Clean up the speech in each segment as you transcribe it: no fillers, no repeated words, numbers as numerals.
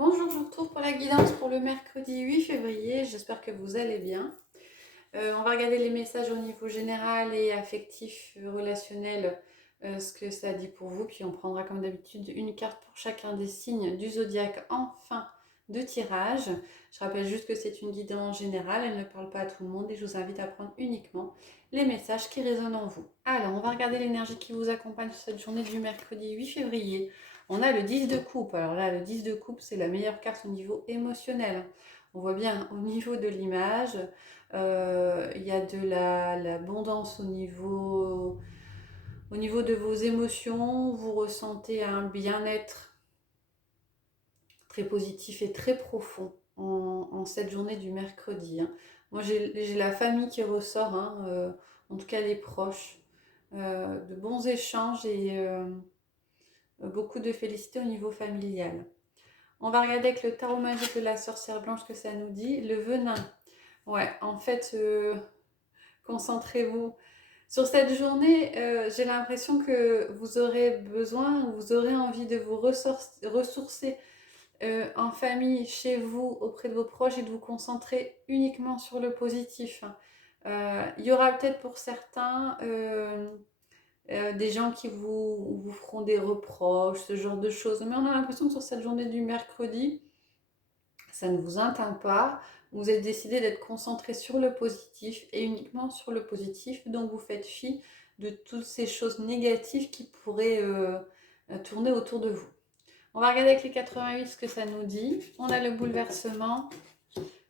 Bonjour, je vous retrouve pour la guidance pour le mercredi 8 février. J'espère que vous allez bien. On va regarder les messages au niveau général et affectif, relationnel, ce que ça dit pour vous. Puis on prendra comme d'habitude une carte pour chacun des signes du zodiaque en fin de tirage. Je rappelle juste que c'est une guidance générale, elle ne parle pas à tout le monde et je vous invite à prendre uniquement les messages qui résonnent en vous. Alors, on va regarder l'énergie qui vous accompagne sur cette journée du mercredi 8 février. On a le 10 de coupe. Alors là, le 10 de coupe, c'est la meilleure carte au niveau émotionnel. On voit bien au niveau de l'image, il y a de l'abondance au niveau de vos émotions. Vous ressentez un bien-être très positif et très profond en cette journée du mercredi, hein. Moi, j'ai la famille qui ressort, hein, en tout cas les proches, de bons échanges et beaucoup de félicité au niveau familial. On va regarder avec le tarot magique de la sorcière blanche que ça nous dit. Le venin. Ouais, en fait, concentrez-vous. Sur cette journée, j'ai l'impression que vous aurez besoin, vous aurez envie de vous ressourcer en famille, chez vous, auprès de vos proches et de vous concentrer uniquement sur le positif. Il y aura peut-être pour certains des gens qui vous feront des reproches, ce genre de choses. Mais on a l'impression que sur cette journée du mercredi, ça ne vous atteint pas. Vous avez décidé d'être concentré sur le positif et uniquement sur le positif. Donc vous faites fi de toutes ces choses négatives qui pourraient tourner autour de vous. On va regarder avec les 88 ce que ça nous dit. On a le bouleversement,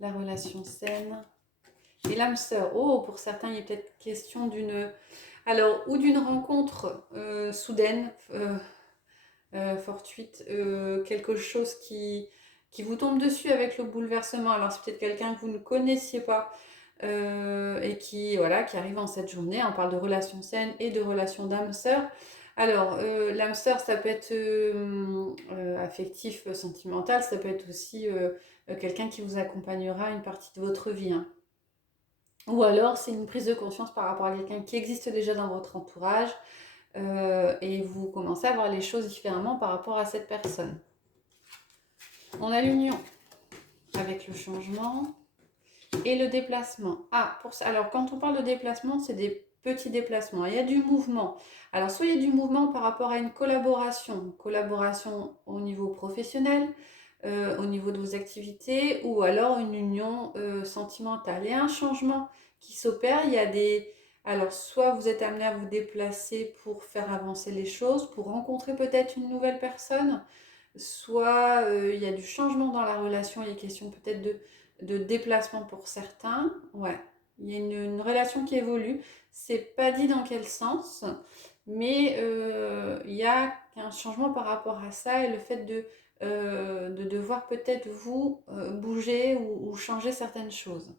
la relation saine et l'âme sœur. Oh, pour certains, il est peut-être question d'une... Alors, ou d'une rencontre soudaine, fortuite, quelque chose qui vous tombe dessus avec le bouleversement. Alors, c'est peut-être quelqu'un que vous ne connaissiez pas et qui, voilà, qui arrive en cette journée. On parle de relations saines et de relations d'âme sœur. Alors, l'âme sœur, ça peut être affectif, sentimental, ça peut être aussi quelqu'un qui vous accompagnera une partie de votre vie, hein. Ou alors, c'est une prise de conscience par rapport à quelqu'un qui existe déjà dans votre entourage et vous commencez à voir les choses différemment par rapport à cette personne. On a l'union avec le changement et le déplacement. Alors quand on parle de déplacement, c'est des petits déplacements. Il y a du mouvement. Alors soit il y a du mouvement par rapport à une collaboration au niveau professionnel, au niveau de vos activités, ou alors une union sentimentale. Il y a un changement qui s'opère. Il y a des... Alors, soit vous êtes amené à vous déplacer pour faire avancer les choses, pour rencontrer peut-être une nouvelle personne, soit il y a du changement dans la relation, il est question peut-être de déplacement pour certains. Ouais, il y a une relation qui évolue. C'est pas dit dans quel sens, mais il y a un changement par rapport à ça et le fait de devoir peut-être vous bouger ou changer certaines choses.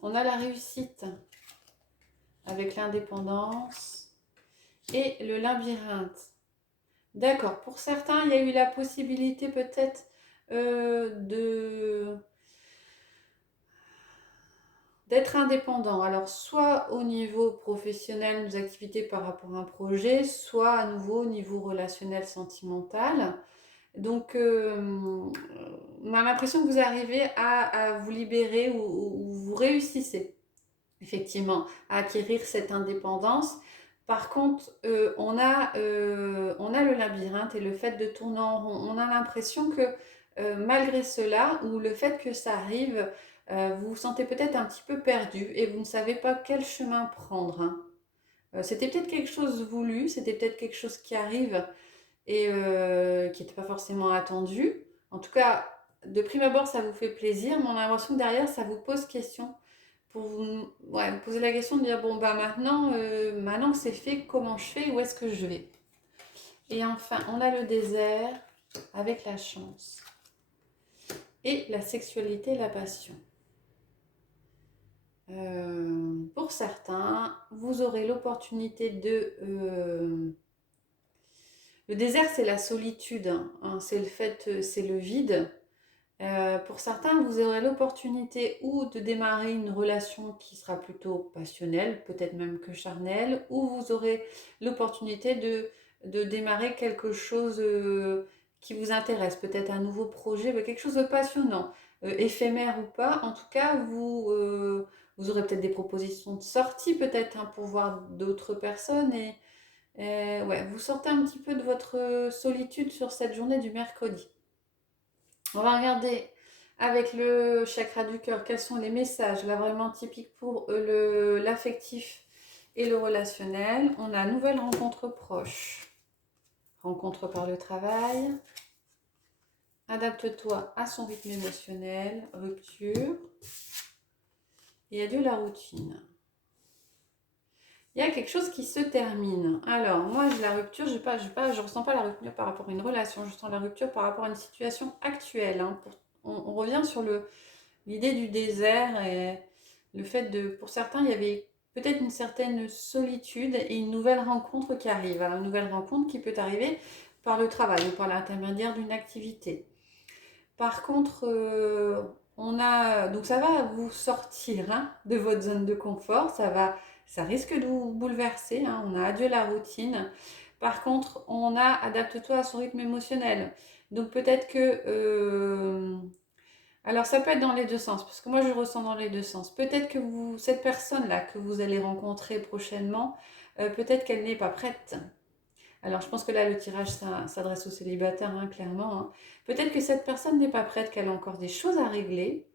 On a la réussite avec l'indépendance et le labyrinthe. D'accord. Pour certains, il y a eu la possibilité peut-être de d'être indépendant. Alors, soit au niveau professionnel, nos activités par rapport à un projet, soit à nouveau au niveau relationnel, sentimental. Donc, on a l'impression que vous arrivez à vous libérer ou vous réussissez effectivement à acquérir cette indépendance. Par contre, on a le labyrinthe et le fait de tourner en rond. On a l'impression que malgré cela, ou le fait que ça arrive, vous vous sentez peut-être un petit peu perdu et vous ne savez pas quel chemin prendre, hein. C'était peut-être quelque chose voulu, c'était peut-être quelque chose qui arrive et qui n'était pas forcément attendu. En tout cas, de prime abord, ça vous fait plaisir, mais on a l'impression que derrière, ça vous pose question pour vous, ouais, vous poser la question de dire bon bah maintenant que c'est fait, comment je fais, où est-ce que je vais? Et enfin, on a le désert avec la chance et la sexualité et la passion. Pour certains, vous aurez l'opportunité de... le désert, c'est la solitude, hein, c'est le fait, c'est le vide. Pour certains, vous aurez l'opportunité ou de démarrer une relation qui sera plutôt passionnelle, peut-être même que charnelle, ou vous aurez l'opportunité de démarrer quelque chose qui vous intéresse, peut-être un nouveau projet, quelque chose de passionnant, éphémère ou pas. En tout cas, vous aurez peut-être des propositions de sortie, peut-être hein, pour voir d'autres personnes. Et ouais, vous sortez un petit peu de votre solitude sur cette journée du mercredi. On va regarder avec le chakra du cœur quels sont les messages là vraiment typiques pour l'affectif et le relationnel. On a nouvelle rencontre proche, rencontre par le travail, adapte-toi à son rythme émotionnel, rupture et adieu la routine. Il y a quelque chose qui se termine. Alors, moi, la rupture, je ressens pas la rupture par rapport à une relation, je ressens la rupture par rapport à une situation actuelle. Hein. On revient sur l'idée du désert et le fait pour certains, il y avait peut-être une certaine solitude et une nouvelle rencontre qui arrive. Alors, une nouvelle rencontre qui peut arriver par le travail ou par l'intermédiaire d'une activité. Par contre, donc ça va vous sortir hein, de votre zone de confort, ça risque de vous bouleverser. Hein, on a adieu la routine. Par contre, on a adapte-toi à son rythme émotionnel. Donc peut-être que alors ça peut être dans les deux sens, parce que moi je ressens dans les deux sens. Peut-être que cette personne-là que vous allez rencontrer prochainement, peut-être qu'elle n'est pas prête. Alors je pense que là le tirage s'adresse aux célibataires, hein, clairement. Hein. Peut-être que cette personne n'est pas prête, qu'elle a encore des choses à régler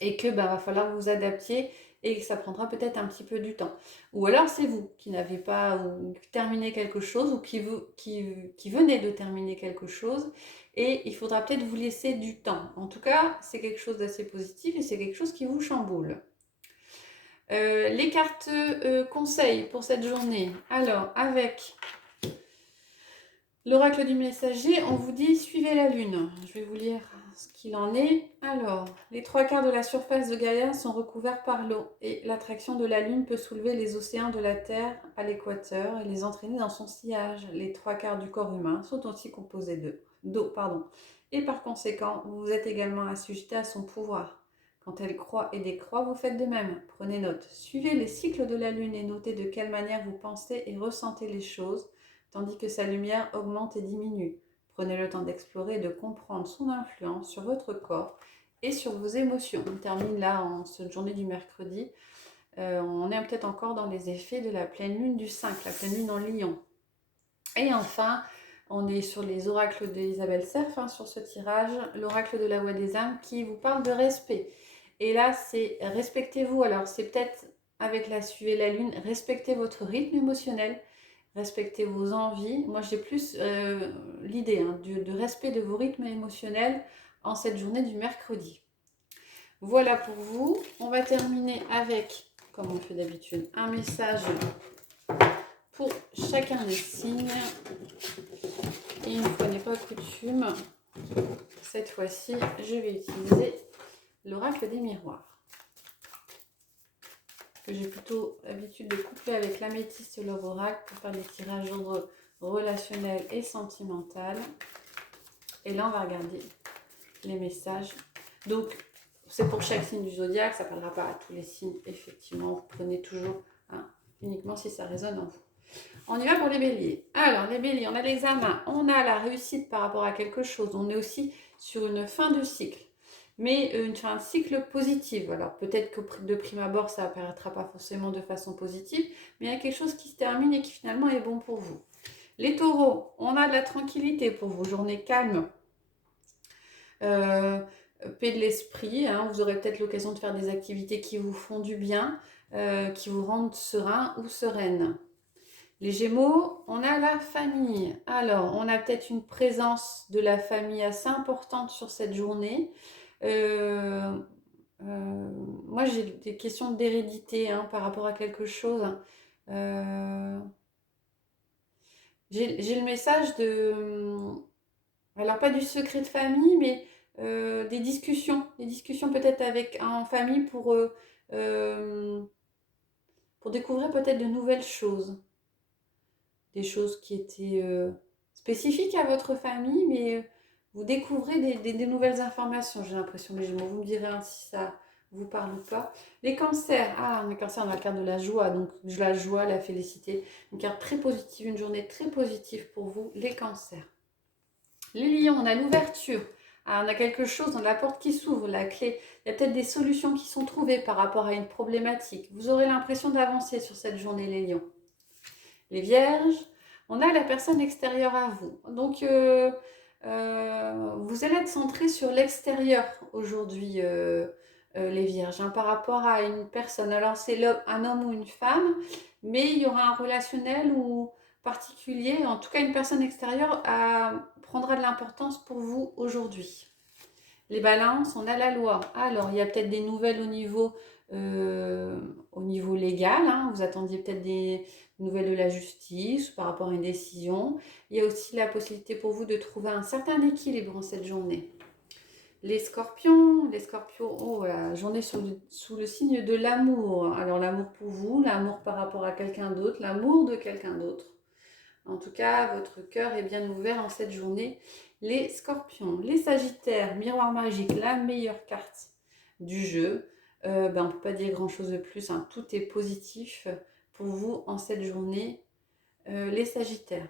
et que va falloir que vous adaptiez et que ça prendra peut-être un petit peu du temps. Ou alors c'est vous qui n'avez pas terminé quelque chose ou qui venez de terminer quelque chose et il faudra peut-être vous laisser du temps. En tout cas, c'est quelque chose d'assez positif et c'est quelque chose qui vous chamboule. Les cartes conseils pour cette journée. Alors, avec l'oracle du messager, on vous dit suivez la lune. Je vais vous lire ce qu'il en est. Alors, les 3/4 de la surface de Gaïa sont recouverts par l'eau et l'attraction de la lune peut soulever les océans de la Terre à l'équateur et les entraîner dans son sillage. Les 3/4 du corps humain sont aussi composés d'eau. Et par conséquent, vous êtes également assujetti à son pouvoir. Quand elle croît et décroît, vous faites de même. Prenez note. Suivez les cycles de la lune et notez de quelle manière vous pensez et ressentez les choses tandis que sa lumière augmente et diminue. Prenez le temps d'explorer et de comprendre son influence sur votre corps et sur vos émotions. On termine là en cette journée du mercredi. On est peut-être encore dans les effets de la pleine lune du 5, la pleine lune en Lion. Et enfin, on est sur les oracles d'Isabelle Serf, hein, sur ce tirage, l'oracle de la voix des âmes qui vous parle de respect. Et là, c'est respectez-vous. Alors, c'est peut-être avec la suivez la lune, respectez votre rythme émotionnel, respectez vos envies. Moi, j'ai plus l'idée hein, de respect de vos rythmes émotionnels en cette journée du mercredi. Voilà pour vous. On va terminer avec, comme on fait d'habitude, un message pour chacun des signes. Et une fois n'est pas coutume, cette fois-ci, je vais utiliser l'oracle des miroirs, que j'ai plutôt l'habitude de coupler avec l'améthyste Love Oracle pour faire des tirages d'ordre relationnel et sentimental. Et là, on va regarder les messages. Donc, c'est pour chaque signe du zodiaque, ça ne parlera pas à tous les signes, effectivement. Vous prenez toujours uniquement si ça résonne en vous. On y va pour les béliers. Alors, les béliers, on a l'examen, on a la réussite par rapport à quelque chose. On est aussi sur une fin de cycle, mais une fin de cycle positive. Alors, peut-être que de prime abord, ça apparaîtra pas forcément de façon positive, mais il y a quelque chose qui se termine et qui finalement est bon pour vous. Les taureaux, on a de la tranquillité pour vous, journée calme. Paix de l'esprit, hein, vous aurez peut-être l'occasion de faire des activités qui vous font du bien, qui vous rendent serein ou sereine. Les Gémeaux, on a la famille. Alors, on a peut-être une présence de la famille assez importante sur cette journée. Moi, j'ai des questions d'hérédité hein, par rapport à quelque chose. J'ai le message alors pas du secret de famille, mais des discussions peut-être en famille pour découvrir peut-être de nouvelles choses. Des choses qui étaient spécifiques à votre famille, mais vous découvrez des nouvelles informations, j'ai l'impression. Les Gémeaux, vous me direz hein, si ça vous parle ou pas. Les cancers, les cancers, on a la carte de la joie, donc la joie, la félicité. Une carte très positive, une journée très positive pour vous, les cancers. Les lions, on a l'ouverture. Ah, on a quelque chose, on a la porte qui s'ouvre, la clé. Il y a peut-être des solutions qui sont trouvées par rapport à une problématique. Vous aurez l'impression d'avancer sur cette journée, les lions. Les vierges, on a la personne extérieure à vous. Donc, vous allez être centré sur l'extérieur aujourd'hui, les vierges, hein, par rapport à une personne. Alors, c'est un homme ou une femme, mais il y aura un relationnel ou particulier, en tout cas une personne extérieure prendra de l'importance pour vous aujourd'hui. Les balances, on a la loi. Alors, il y a peut-être des nouvelles au niveau légal, hein. Vous attendiez peut-être des nouvelles de la justice par rapport à une décision. Il y a aussi la possibilité pour vous de trouver un certain équilibre en cette journée. Les scorpions, oh, la journée sous le signe de l'amour. Alors, l'amour pour vous, l'amour par rapport à quelqu'un d'autre, l'amour de quelqu'un d'autre. En tout cas, votre cœur est bien ouvert en cette journée. Les scorpions, les sagittaires, miroir magique, la meilleure carte du jeu. On ne peut pas dire grand-chose de plus, hein. Tout est positif pour vous en cette journée, les sagittaires.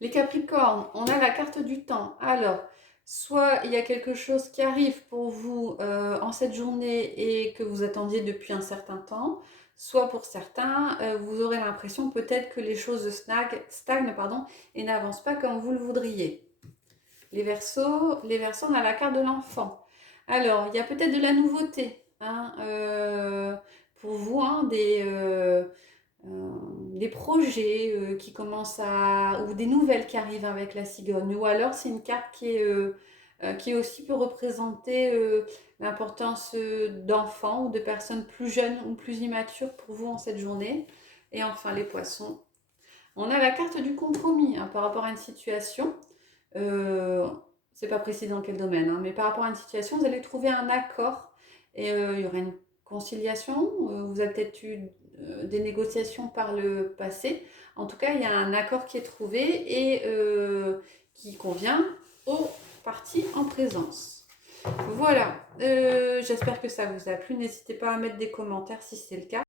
Les capricornes, on a la carte du temps. Alors, soit il y a quelque chose qui arrive pour vous en cette journée et que vous attendiez depuis un certain temps, soit pour certains, vous aurez l'impression peut-être que les choses stagnent et n'avancent pas comme vous le voudriez. Les Verseaux, on a la carte de l'enfant. Alors, il y a peut-être de la nouveauté, hein, pour vous, hein, des projets qui commencent ou des nouvelles qui arrivent avec la cigogne. Ou alors, c'est une carte qui aussi peut représenter l'importance d'enfants ou de personnes plus jeunes ou plus immatures pour vous en cette journée. Et enfin, les poissons. On a la carte du compromis, hein, par rapport à une situation. C'est pas précis dans quel domaine, hein, mais par rapport à une situation, vous allez trouver un accord et il y aura une conciliation. Vous avez peut-être eu des négociations par le passé. En tout cas, il y a un accord qui est trouvé et qui convient aux parties en présence. Voilà, j'espère que ça vous a plu. N'hésitez pas à mettre des commentaires si c'est le cas.